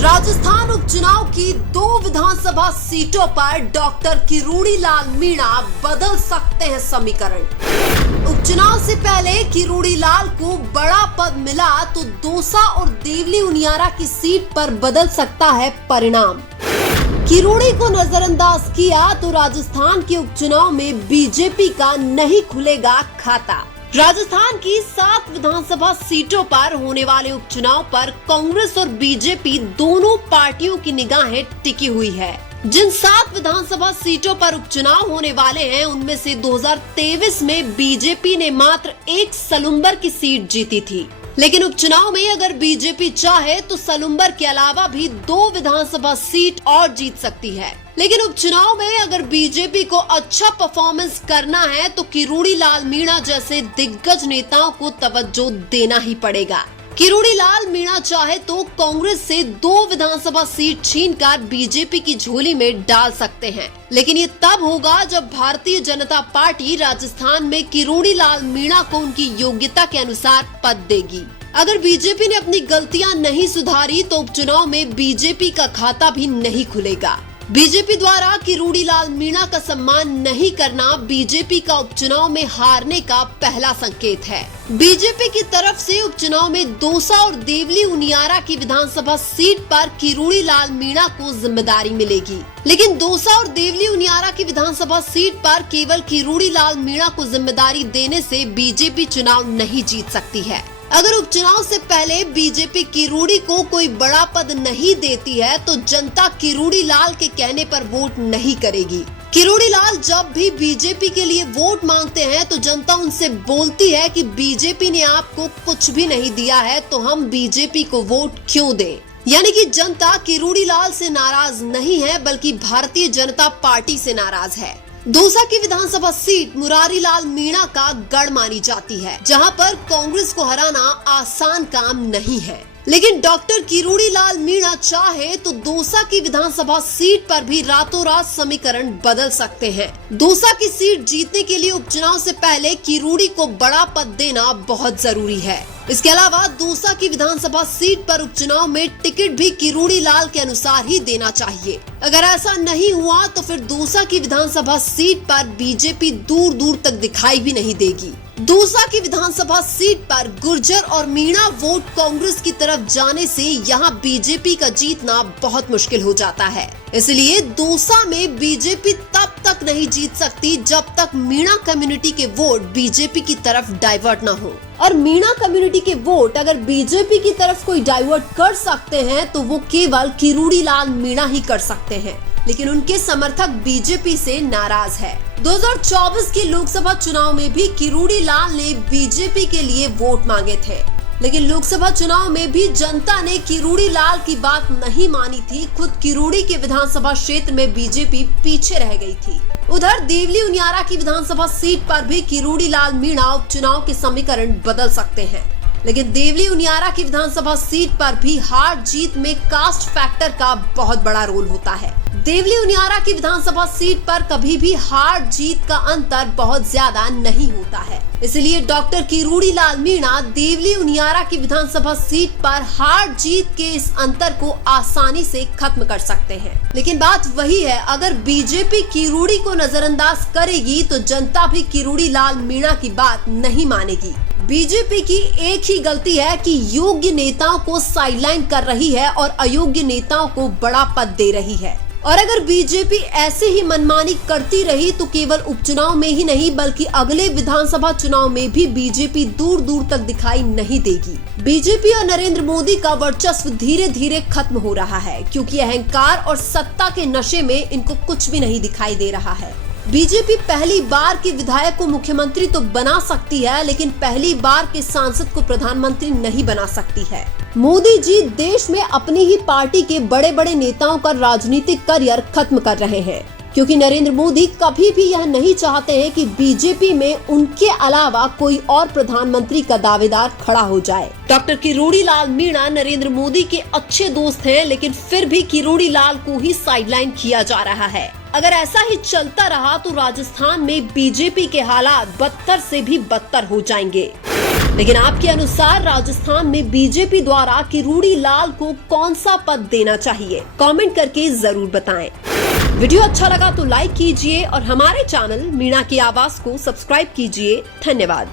राजस्थान उपचुनाव की 2 विधानसभा सीटों पर डॉक्टर किरोड़ी लाल मीणा बदल सकते हैं समीकरण। उपचुनाव से पहले किरोड़ी लाल को बड़ा पद मिला तो दौसा और देवली उनियारा की सीट पर बदल सकता है परिणाम। किरोड़ी को नजरअंदाज किया तो राजस्थान के उपचुनाव में बीजेपी का नहीं खुलेगा खाता। राजस्थान की 7 विधानसभा सीटों पर होने वाले उपचुनाव पर कांग्रेस और बीजेपी दोनों पार्टियों की निगाहें टिकी हुई है। जिन 7 विधानसभा सीटों पर उपचुनाव होने वाले हैं उनमें से 2023 में बीजेपी ने मात्र एक सलुम्बर की सीट जीती थी, लेकिन उपचुनाव में अगर बीजेपी चाहे तो सलुम्बर के अलावा भी 2 विधानसभा सीट और जीत सकती है। लेकिन उपचुनाव में अगर बीजेपी को अच्छा परफॉर्मेंस करना है तो किरोड़ी लाल मीणा जैसे दिग्गज नेताओं को तवज्जो देना ही पड़ेगा। किरोड़ी लाल मीणा चाहे तो कांग्रेस से 2 विधानसभा सीट छीनकर बीजेपी की झोली में डाल सकते हैं, लेकिन ये तब होगा जब भारतीय जनता पार्टी राजस्थान में किरोड़ी लाल मीणा को उनकी योग्यता के अनुसार पद देगी। अगर बीजेपी ने अपनी गलतियां नहीं सुधारी तो उपचुनाव में बीजेपी का खाता भी नहीं खुलेगा। बीजेपी द्वारा किरोड़ी लाल मीणा का सम्मान नहीं करना बीजेपी का उपचुनाव में हारने का पहला संकेत है। बीजेपी की तरफ से उपचुनाव में दौसा और देवली उनियारा की विधानसभा सीट पर किरोड़ी लाल मीणा को जिम्मेदारी मिलेगी, लेकिन दौसा और देवली उनियारा की विधानसभा सीट पर केवल किरोड़ी लाल मीणा को जिम्मेदारी देने से बीजेपी चुनाव नहीं जीत सकती है। अगर उपचुनाव से पहले बीजेपी किरोड़ी को कोई बड़ा पद नहीं देती है तो जनता किरोड़ी लाल के कहने पर वोट नहीं करेगी। किरोड़ी लाल जब भी बीजेपी के लिए वोट मांगते हैं तो जनता उनसे बोलती है कि बीजेपी ने आपको कुछ भी नहीं दिया है तो हम बीजेपी को वोट क्यों दें। यानी कि जनता किरोड़ी लाल से नाराज नहीं है बल्कि भारतीय जनता पार्टी से नाराज है। दौसा की विधानसभा सीट मुरारी लाल मीणा का गढ़ मानी जाती है, जहां पर कांग्रेस को हराना आसान काम नहीं है। लेकिन डॉक्टर किरोड़ी लाल मीणा चाहे तो दौसा की विधानसभा सीट पर भी रातों रात समीकरण बदल सकते हैं। दौसा की सीट जीतने के लिए उपचुनाव से पहले किरोड़ी को बड़ा पद देना बहुत जरूरी है। इसके अलावा दौसा की विधानसभा सीट पर उपचुनाव में टिकट भी किरोड़ी लाल के अनुसार ही देना चाहिए। अगर ऐसा नहीं हुआ तो फिर दौसा की विधानसभा सीट पर बीजेपी दूर दूर तक दिखाई भी नहीं देगी। दौसा की विधानसभा सीट पर गुर्जर और मीणा वोट कांग्रेस की तरफ जाने से यहां बीजेपी का जीतना बहुत मुश्किल हो जाता है। इसलिए दौसा में बीजेपी तब तक नहीं जीत सकती जब तक मीणा कम्युनिटी के वोट बीजेपी की तरफ डाइवर्ट न हो। और मीणा कम्युनिटी के वोट अगर बीजेपी की तरफ कोई डाइवर्ट कर सकते हैं तो वो केवल किरोड़ी लाल मीणा ही कर सकते हैं, लेकिन उनके समर्थक बीजेपी से नाराज है। 2024 के लोकसभा चुनाव में भी किरोड़ी लाल ने बीजेपी के लिए वोट मांगे थे, लेकिन लोकसभा चुनाव में भी जनता ने किरोड़ी लाल की बात नहीं मानी थी। खुद किरोड़ी के विधानसभा क्षेत्र में बीजेपी पीछे रह गई थी। उधर देवली उनियारा की विधानसभा सीट पर भी किरोड़ी लाल मीणा उपचुनाव के समीकरण बदल सकते हैं, लेकिन देवली उनियारा की विधानसभा सीट पर भी हार जीत में कास्ट फैक्टर का बहुत बड़ा रोल होता है। देवली उनियारा की विधानसभा सीट पर कभी भी हार जीत का अंतर बहुत ज्यादा नहीं होता है, इसलिए डॉक्टर किरोड़ी लाल मीणा देवली उनियारा की विधानसभा सीट पर हार जीत के इस अंतर को आसानी से खत्म कर सकते हैं। लेकिन बात वही है, अगर बीजेपी किरोड़ी को नजरअंदाज करेगी तो जनता भी किरोड़ी लाल मीणा की बात नहीं मानेगी। बीजेपी की एक ही गलती है कि योग्य नेताओं को साइडलाइन कर रही है और अयोग्य नेताओं को बड़ा पद दे रही है। और अगर बीजेपी ऐसे ही मनमानी करती रही तो केवल उपचुनाव में ही नहीं बल्कि अगले विधानसभा चुनाव में भी बीजेपी दूर दूर तक दिखाई नहीं देगी। बीजेपी और नरेंद्र मोदी का वर्चस्व धीरे धीरे खत्म हो रहा है, क्योंकि अहंकार और सत्ता के नशे में इनको कुछ भी नहीं दिखाई दे रहा है। बीजेपी पहली बार के विधायक को मुख्यमंत्री तो बना सकती है, लेकिन पहली बार के सांसद को प्रधानमंत्री नहीं बना सकती है। मोदी जी देश में अपनी ही पार्टी के बड़े बड़े नेताओं का राजनीतिक करियर खत्म कर रहे हैं, क्योंकि नरेंद्र मोदी कभी भी यह नहीं चाहते हैं कि बीजेपी में उनके अलावा कोई और प्रधानमंत्री का दावेदार खड़ा हो जाए। डॉक्टर किरोड़ी लाल मीणा नरेंद्र मोदी के अच्छे दोस्त हैं, लेकिन फिर भी किरोड़ी लाल को ही साइडलाइन किया जा रहा है। अगर ऐसा ही चलता रहा तो राजस्थान में बीजेपी के हालात बदतर से भी बदतर हो जाएंगे। लेकिन आपके अनुसार राजस्थान में बीजेपी द्वारा किरोड़ी लाल को कौन सा पद देना चाहिए? कमेंट करके जरूर बताएं। वीडियो अच्छा लगा तो लाइक कीजिए और हमारे चैनल मीणा की आवाज को सब्सक्राइब कीजिए। धन्यवाद।